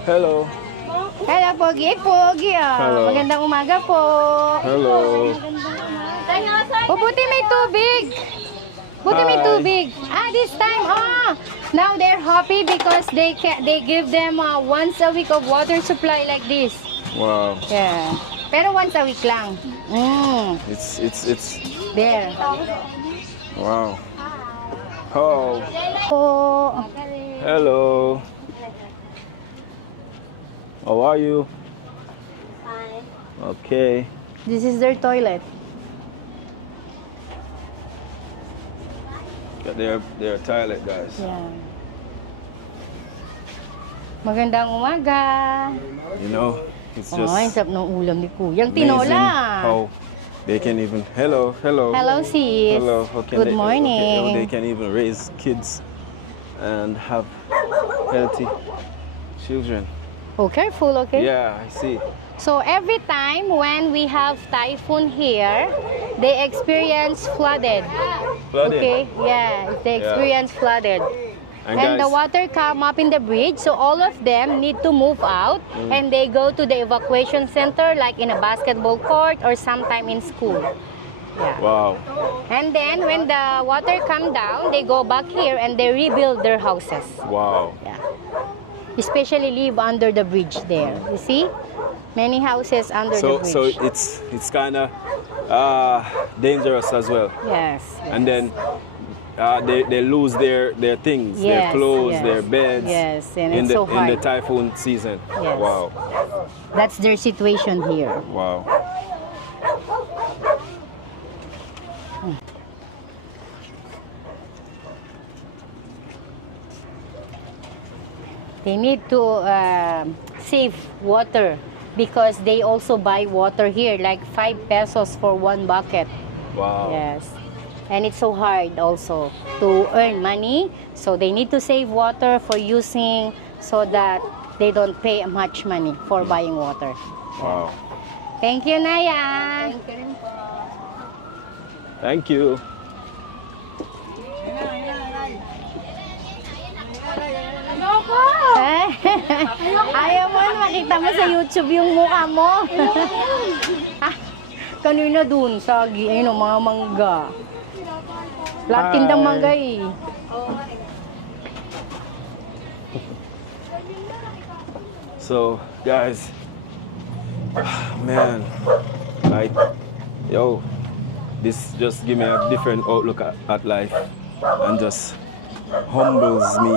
Hello. Hello, Pogi. Pogi, Hello. Magandang umaga po. Hello. Oh, buti may tubig. Buti may Hi. tubig. This time, now they're happy because they give them once a week of water supply like this. Wow. Yeah. Pero once a week lang. It's There. wow. Oh. Oh. Hello. How are you? Fine. Okay. This is their toilet. Got their toilet, guys. Yeah. Magandang umaga. You know, it's just Ang sarap ng ulam ni Kuya. Ang amazing tinola. how they can even hello. Hello, sis. Hello. How can Good they, morning. how they can even raise kids and have healthy children. Oh, careful, okay? Yeah, I see. So every time when we have typhoon here, they experience flooded. Flooded. Okay, yeah, they Yeah. experience flooded. And the guys, water come up in the bridge, so all of them need to move out and they go to the evacuation center like in a basketball court or sometime in school. Yeah. wow. And then when the water come down, they go back here and they rebuild their houses. Wow. Yeah. Especially live under the bridge there. You see? Many houses under the So bridge. it's kind of dangerous as well. Yes. And then they lose their things, their Yes, clothes, yes. their beds. Yes, and in it's the so in the hard. typhoon season. Yes. Wow. That's their situation here. Wow. They need to save water because they also buy water here, like 5 pesos for 1 bucket. Wow. Yes. And it's so hard also to earn money. So they need to save water for using so that they don't pay much money for buying water. Wow. Thank you, Naya. Thank you. Ayaw mo, makita mo sa YouTube yung mukha mo. Kanina dun, sagi, ayun o, mga mangga. Lahat tindang mangga eh. So, guys, man, like, yo, this just give me a different outlook at life and just humbles me,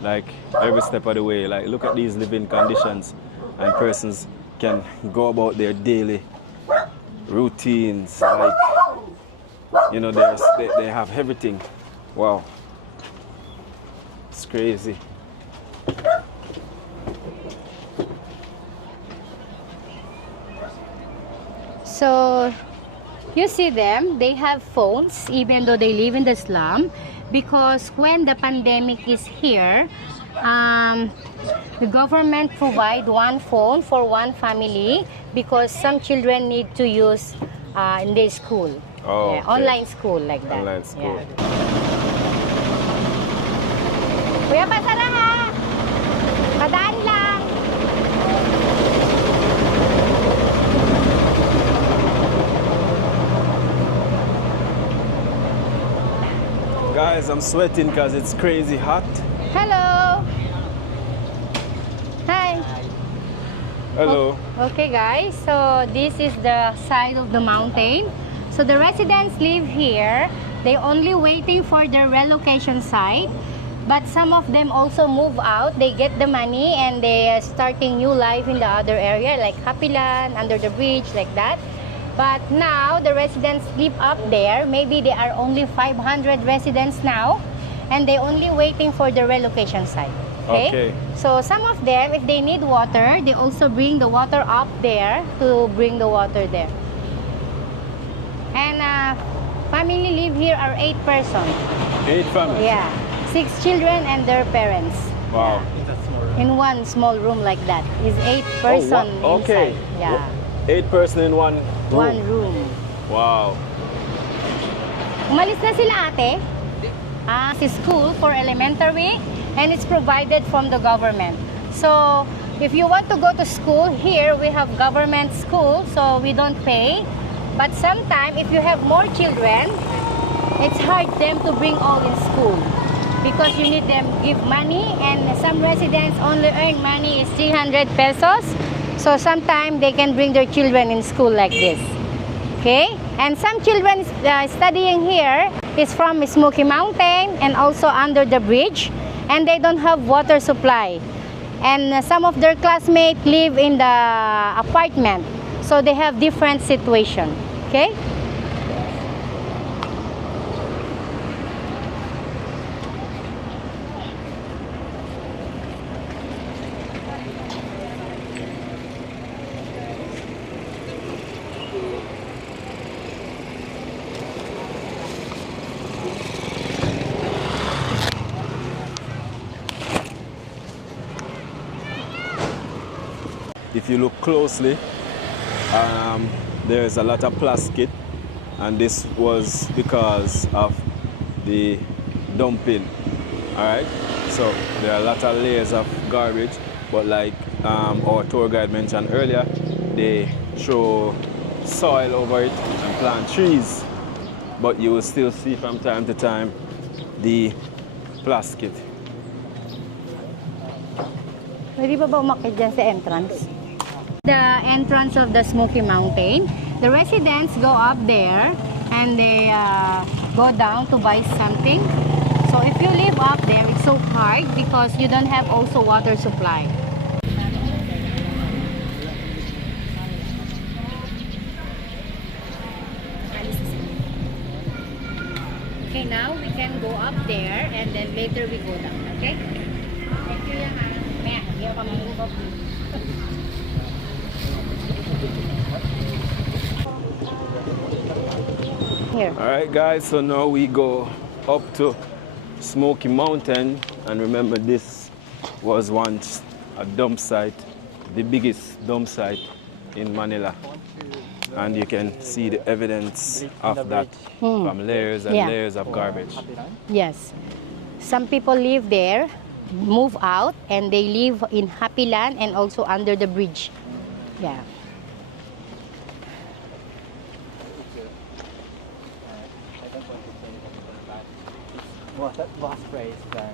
like, every step of the way. Like, look at these living conditions and persons can go about their daily routines, like, you know, they have everything. Wow. It's crazy. So, you see them, they have phones even though they live in the slum because when the pandemic is here, the government provide 1 phone for 1 family because some children need to use in their school. Oh, Yeah, okay. online school like that. Online school. Yeah. Kuya, pasara ha! Padaan lang! Guys, I'm sweating because it's crazy hot. Hello! Hi! Hello. Okay guys, so this is the side of the mountain. So the residents live here. They only waiting for their relocation site. But some of them also move out. They get the money and they are starting new life in the other area like Happy Land, under the bridge, like that. But now the residents live up there. Maybe there are only 500 residents now, and they're only waiting for the relocation site. Okay. So some of them, if they need water, they also bring the water up there to bring the water there. And family live here are 8 persons. 8 families? Yeah, 6 children and their parents. Wow. In one small room like that is 8 person okay. inside. Yeah, 8 person in one room. one room. Wow. Umalis na sila ate. Si school for elementary, and it's provided from the government. So if you want to go to school here, we have government school, so we don't pay. But sometimes if you have more children, it's hard them to bring all in school because you need them give money, and some residents only earn money is 300 pesos. So sometimes they can bring their children in school like this. Okay? And some children studying here is from Smoky Mountain and also under the bridge, and they don't have water supply. And some of their classmates live in the apartment, so they have different situation. Okay? If you look closely, there's a lot of plastic, and this was because of the dumping. All right, so there are a lot of layers of garbage, but like our tour guide mentioned earlier, they throw soil over it and plant trees, but you will still see from time to time the plastic. Pwede ba umakyat dyan sa entrance? The entrance of the Smoky Mountain. The residents go up there and they go down to buy something. So if you live up there, it's so hard because you don't have also water supply. Okay, now we can go up there and then later we go down, okay? Thank you, Yana. Here. All right, guys, so now we go up to Smoky Mountain, and remember this was once a dump site, the biggest dump site in Manila, and you can see the evidence of that from layers and layers of garbage. Yes. Some people live there, move out, and they live in Happy Land and also under the bridge. Yeah. Was phrase than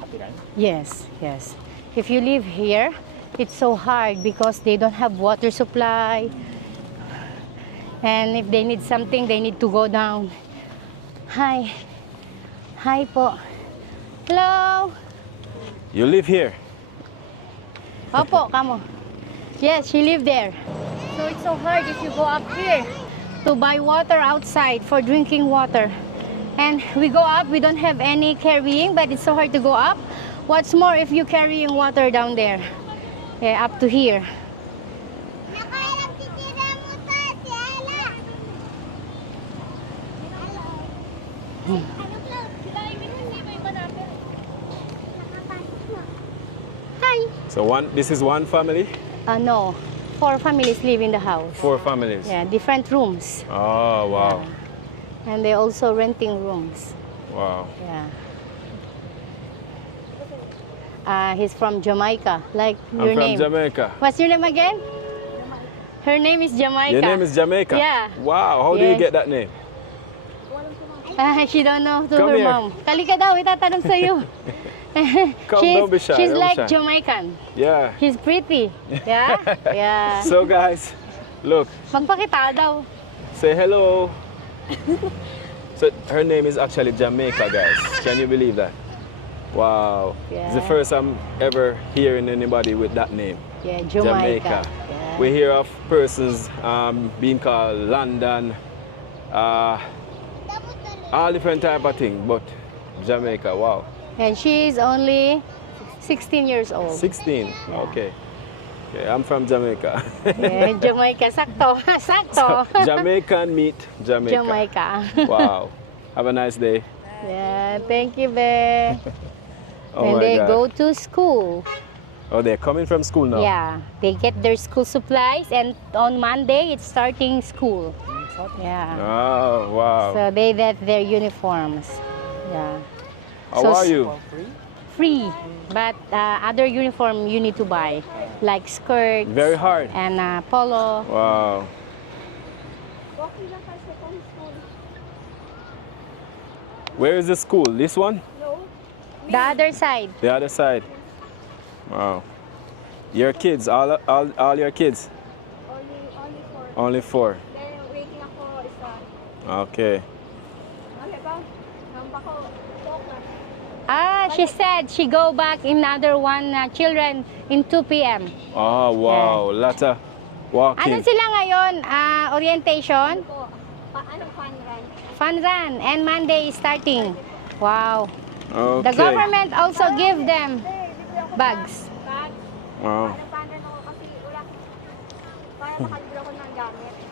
Happy Land? Yes, yes. If you live here, it's so hard because they don't have water supply. And if they need something, they need to go down. Hi. Hi po. Hello. You live here? Opo, kamo. Yes, she live there. So it's so hard if you go up here to buy water outside for drinking water. And we go up, we don't have any carrying, but it's so hard to go up. What's more if you're carrying water down there, up to here. Hi. So this is one family? No, 4 families live in the house. 4 families? Yeah, different rooms. Oh, wow. Yeah. And they're also renting rooms. Wow. Yeah. He's from Jamaica, like I'm your from name. Jamaica. What's your name again? Her name is Jamaica. Your name is Jamaica? Yeah. Wow, how do you Yes. get that name? She don't know to Come her here. mom. Kalika daw, itatanong sa'yo. Come, don't be shy. She's don't be like shy. Jamaican. Yeah. She's pretty. Yeah? Yeah. So guys, look, Magpakita daw. say hello. So her name is actually Jamaica, guys. Can you believe that? Wow. It's the Yeah. first I'm ever hearing anybody with that name. Yeah, Jamaica. Jamaica. Yeah. we hear of persons being called London, all different type of things, but Jamaica, wow. And she is only 16 years old. 16, okay. Okay, I'm from Jamaica. Yeah, Jamaica, sakto, sakto. Jamaican meet Jamaica. Jamaica. Wow. Have a nice day. Yeah, thank you, Be. Oh And my they God. go to school. Oh, they're coming from school now? Yeah, they get their school supplies, and on Monday it's starting school. Yeah. Oh, wow. So they get their uniforms. Yeah. How so are you? Free, but other uniform you need to buy, like skirts. Very hard. And polo. Wow. Where is the school? This one? The other side. The other side? Wow. Your kids, all your kids? Only four. Okay. She said she go back in another one children in 2 p.m. Oh, wow. Lot of walking. Ano sila ngayon? Orientation? Fun run. And Monday is starting. Wow. Okay. The government also give them bags. Wow.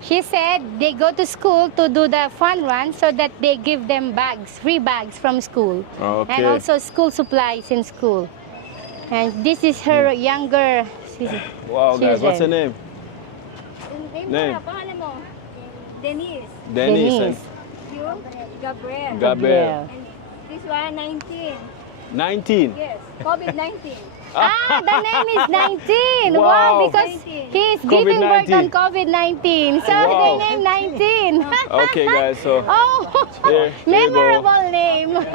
She said they go to school to do the fun run so that they give them bags, free bags from school. Okay. And also school supplies in school. And this is her younger Wow, guys. What's her children. name? Name? Denise. Denise. Denise. You? Gabriel. And Gabriel. And this one, 19. 19. Yes. COVID-19. The name is 19. Wow. Wow, because he is giving birth on COVID-19. COVID-19. So Wow. they name 19. Okay, guys. So Oh, here you go. memorable name. You're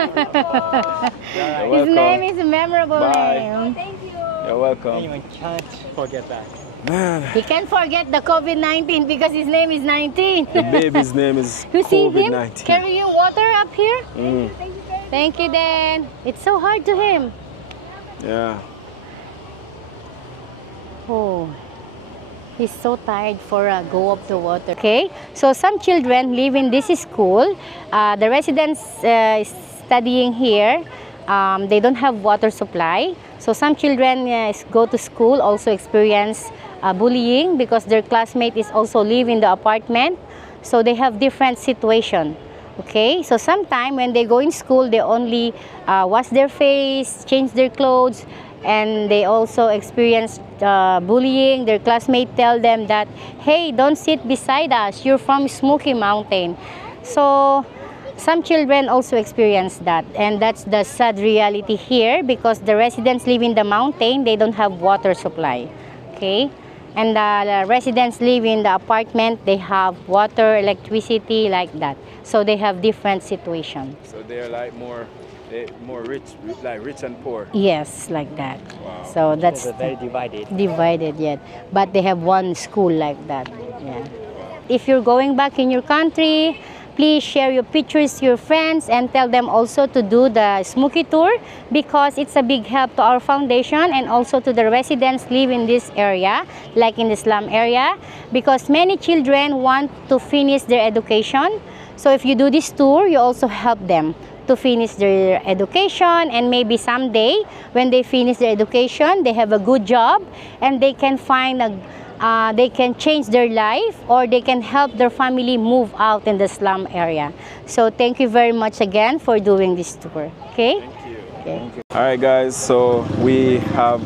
His welcome. name is a memorable Bye. name. Thank you. You're welcome. Anyone can't forget that. Man, He can't forget the COVID-19 because his name is 19. the baby's name is You see him COVID-19. carrying water up here? Mm, Thank you, Dan. It's so hard to him. yeah. Oh, he's so tired for a go of the water. Okay, so some children live in this school. The residents studying here, they don't have water supply. So some children go to school, also experience bullying because their classmate is also live in the apartment. So they have different situation. Okay, so sometime when they go in school, they only wash their face, change their clothes, and they also experience bullying. Their classmates tell them that, hey, don't sit beside us, you're from Smoky Mountain. So some children also experience that, and that's the sad reality here because the residents live in the mountain, they don't have water supply. Okay, and the residents live in the apartment, they have water, electricity, like that. So they have different situations. So they're like more rich, like rich and poor. Yes, like that. Wow. So that's They're very divided. divided yet, but they have one school like that. Yeah. If you're going back in your country, please share your pictures to your friends and tell them also to do the Smoky tour because it's a big help to our foundation and also to the residents live in this area, like in the slum area, because many children want to finish their education. So if you do this tour, you also help them to finish their education, and maybe someday when they finish their education, they have a good job and they can find they can change their life, or they can help their family move out in the slum area. So thank you very much again for doing this tour. Okay? Thank you. Okay. All right, guys. So we have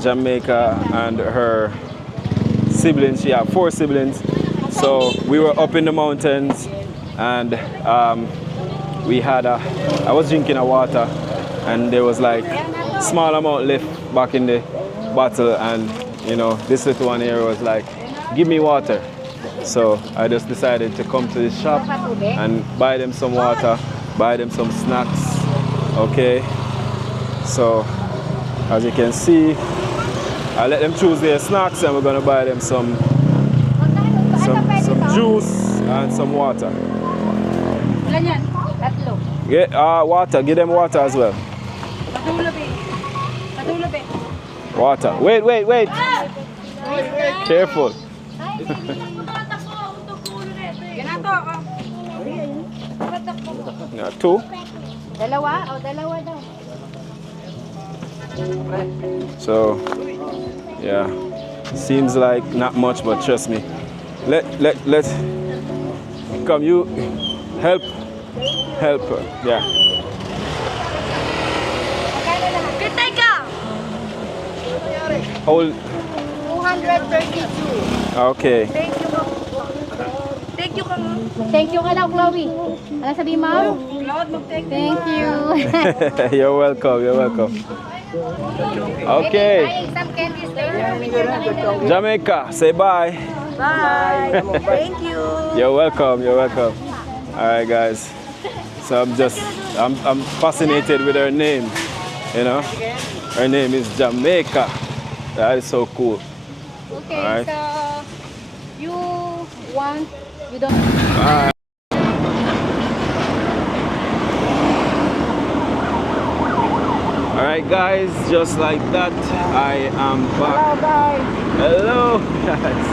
Jamaica and her siblings. She have 4 siblings. So we were up in the mountains, and we had I was drinking a water, and there was like small amount left back in the bottle, and you know, this little one here was like, give me water. So I just decided to come to this shop and buy them some water, buy them some snacks. Okay, so as you can see, I let them choose their snacks, and we're gonna buy them some juice and some water. Ilan yan? Tatlo. Get water, give them water as well. Patulog eh. Patulog eh. Water. Wait. Wait, Careful. Yeah, two. Dalawa? O, dalawa daw. So, yeah, seems like not much, but trust me. Let's come. You help her. Yeah. Hold. 232. Okay. Thank you, Kang. Thank you ka daw, Chloe. Ano sabi mo? Lord, mag-thank Thank you. You're welcome. You're welcome. Okay. Buying some candies later. Jamaica, say bye. Bye. Thank you. You're welcome. You're welcome. All right, guys. So I'm fascinated with her name. You know, her name is Jamaica. That is so cool. Okay, Alright. so you want, you don't. Alright, guys, just like that, I am back. Hello, guys.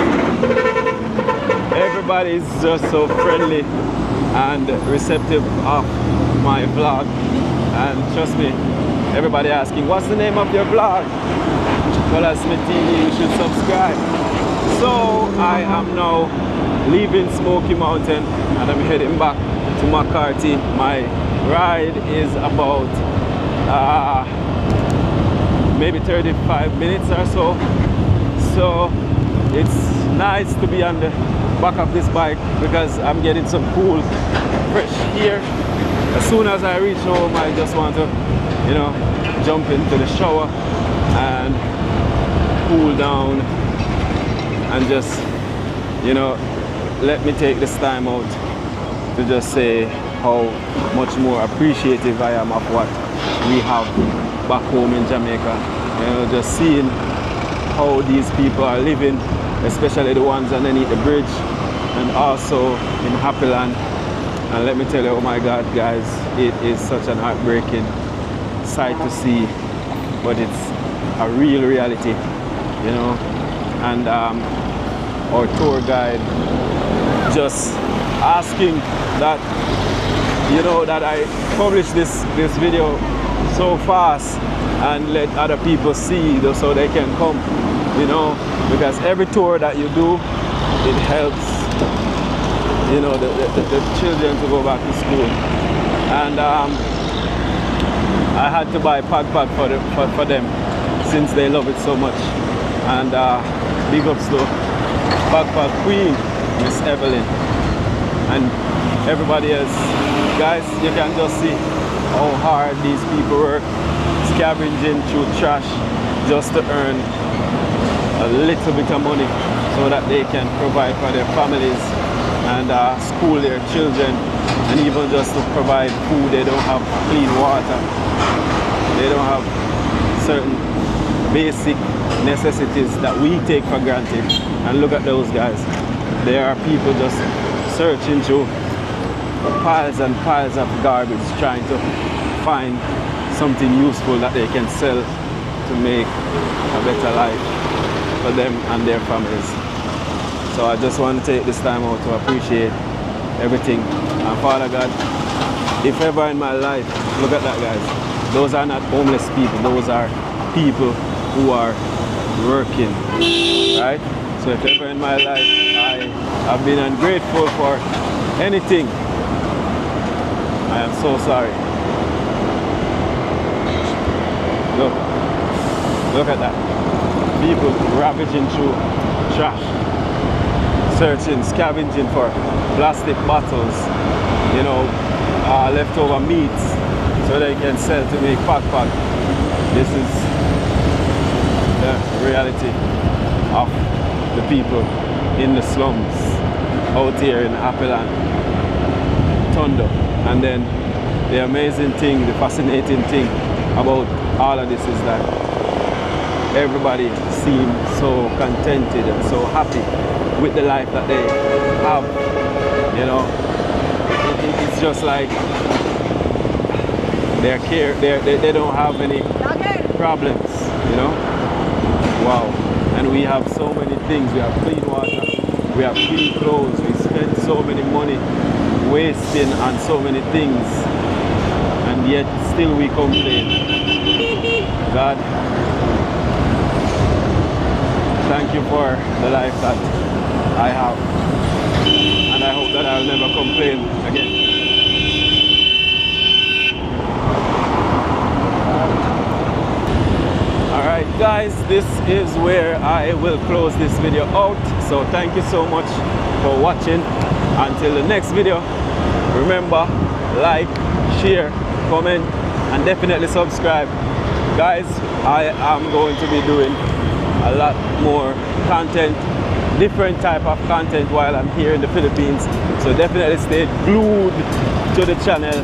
Everybody is just so friendly and receptive of my vlog. And trust me, everybody asking, what's the name of your vlog? Well, as my TV, you should subscribe. So I am now leaving Smoky Mountain and I'm heading back to McCarthy. My ride is about maybe 35 minutes or so. So it's nice to be on the back of this bike because I'm getting some cool fresh air. As soon as I reach home, I just want to, you know, jump into the shower and cool down and just, you know, let me take this time out to just say how much more appreciative I am of what we have back home in Jamaica. You know, just seeing how these people are living, especially the ones underneath the bridge and also in Happy Land. And let me tell you, oh my God, guys, it is such an heartbreaking sight to see, but it's a real reality, you know. And our tour guide just asking that, you know, that I publish this video so fast and let other people see so they can come, you know, because every tour that you do, it helps, you know, the children to go back to school. And I had to buy Pag for them since they love it so much. And big ups to Pag Queen, Miss Evelyn, and everybody else. Guys, you can just see how hard these people work, scavenging through trash just to earn a little bit of money so that they can provide for their families and school their children, and even just to provide food. They don't have clean water, they don't have certain basic necessities that we take for granted. And look at those guys. There are people just searching through piles and piles of garbage trying to find something useful that they can sell to make a better life for them and their families. So I just want to take this time out to appreciate everything. And Father God, if ever in my life, look at that, guys, those are not homeless people, those are people who are working, right? So if ever in my life I have been ungrateful for anything, I am so sorry. Look at that. People ravaging through trash, searching, scavenging for plastic bottles, you know, leftover meats so they can sell to make Pag. This is the reality of the people in the slums out here in Happy Land, Tondo. And then the amazing thing, the fascinating thing about all of this is that everybody seems so contented and so happy with the life that they have. You know, it's just like they don't have any problems, you know. Wow. and we have so many things. We have clean water, we have clean clothes, we spend so many money wasting on so many things, and yet still we complain. God, thank you for the life that I have, and I hope that I'll never complain again. Alright guys, this is where I will close this video out. So thank you so much for watching. Until the next video, remember, like, share, comment, and definitely subscribe. Guys, I am going to be doing a lot more content, different type of content while I'm here in the Philippines. So definitely stay glued to the channel.